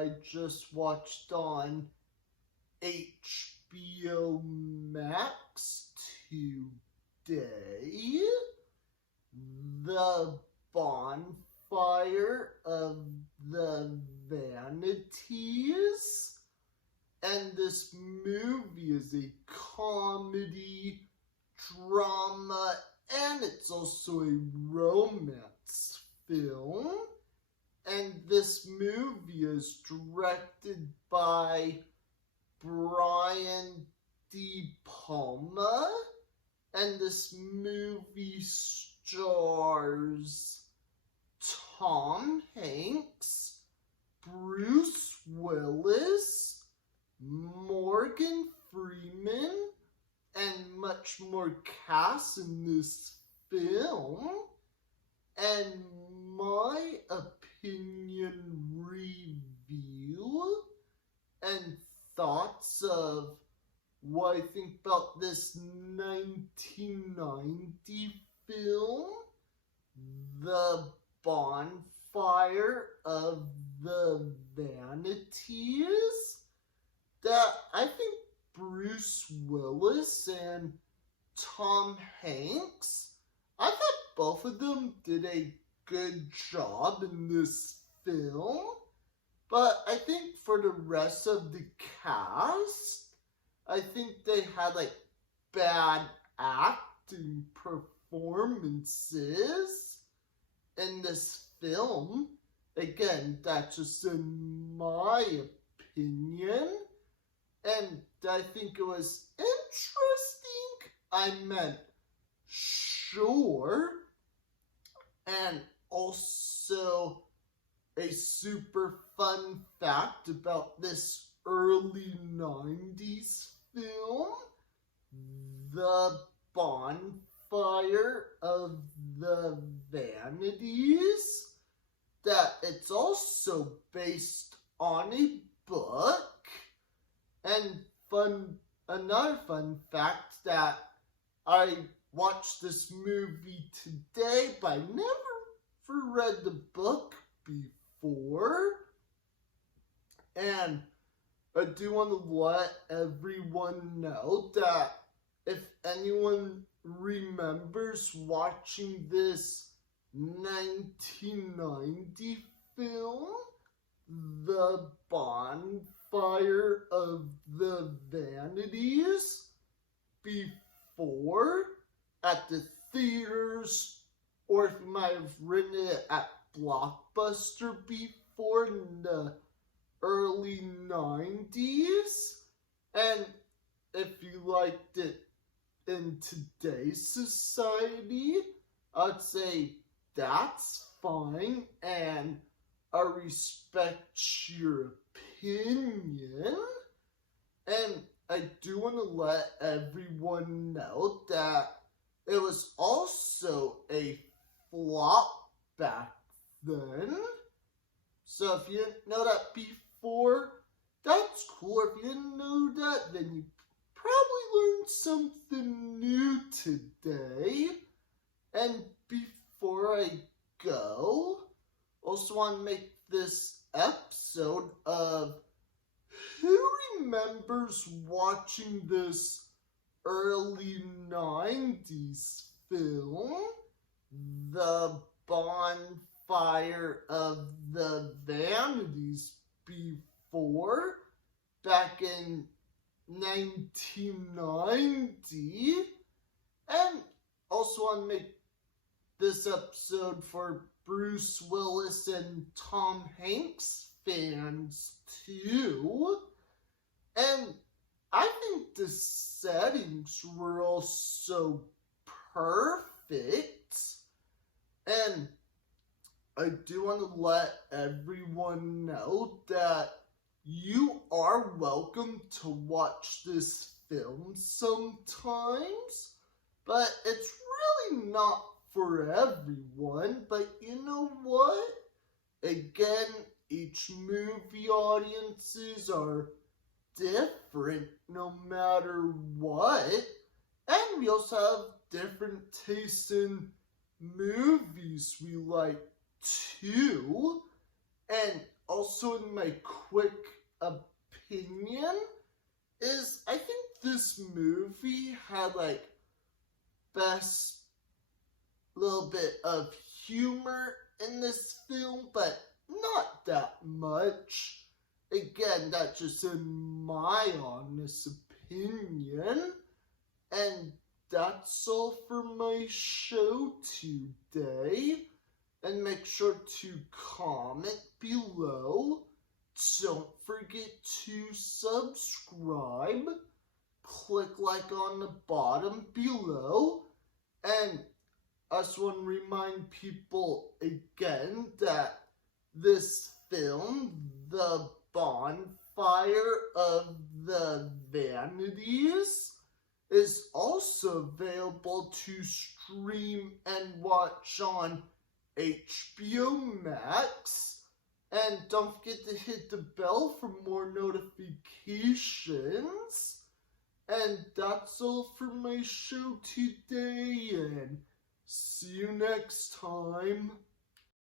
I just watched on HBO Max today. The Bonfire of the Vanities. And this movie is a comedy, drama, and it's also a romance film. And this movie is directed by Brian De Palma. And this movie stars Tom Hanks, Bruce Willis, Morgan Freeman, and much more cast in this film. And my opinion review and thoughts of what I think about this 1990 film, The Bonfire of the Vanities, that I think Bruce Willis and Tom Hanks, I thought both of them did a good job in this film. But I think for the rest of the cast, I think they had bad acting performances in this film. Again, that's just in my opinion. And I think it was interesting. I meant sure. And also a super fun fact about this early 90s film, The Bonfire of the Vanities, that it's also based on a book. And another fun fact that I watched this movie today, but I never read the book before. And I do want to let everyone know that if anyone remembers watching this 1990 film, The Bonfire of the Vanities, before at the theaters, or if you might have written it at Blockbuster before in the early 90s, and if you liked it in today's society, I'd say that's fine, and I respect your opinion. And I do want to let everyone know that it was also a flop back then. So if you didn't know that before, that's cool. If you didn't know that, then you probably learned something new today. And before I go, also want to make this episode of who remembers watching this early 90s film, The Bonfire of the Vanities, before, back in 1990, and also want to make this episode for Bruce Willis and Tom Hanks fans too. And I think the settings were also perfect. And I do want to let everyone know that you are welcome to watch this film sometimes, but it's really not for everyone. But you know what? Again, each movie audiences are different no matter what. And we also have different tastes in movies we like too. And also in my quick opinion, is I think this movie had like best little bit of humor in this film, but not that much. Again, that's just in my honest opinion. And that's all for my show today. And make sure to comment below. Don't forget to subscribe. Click like on the bottom below. And I just want to remind people again that this film, The Bonfire of the Vanities, is also available to stream and watch on HBO Max. And don't forget to hit the bell for more notifications. And that's all for my show today, and see you next time.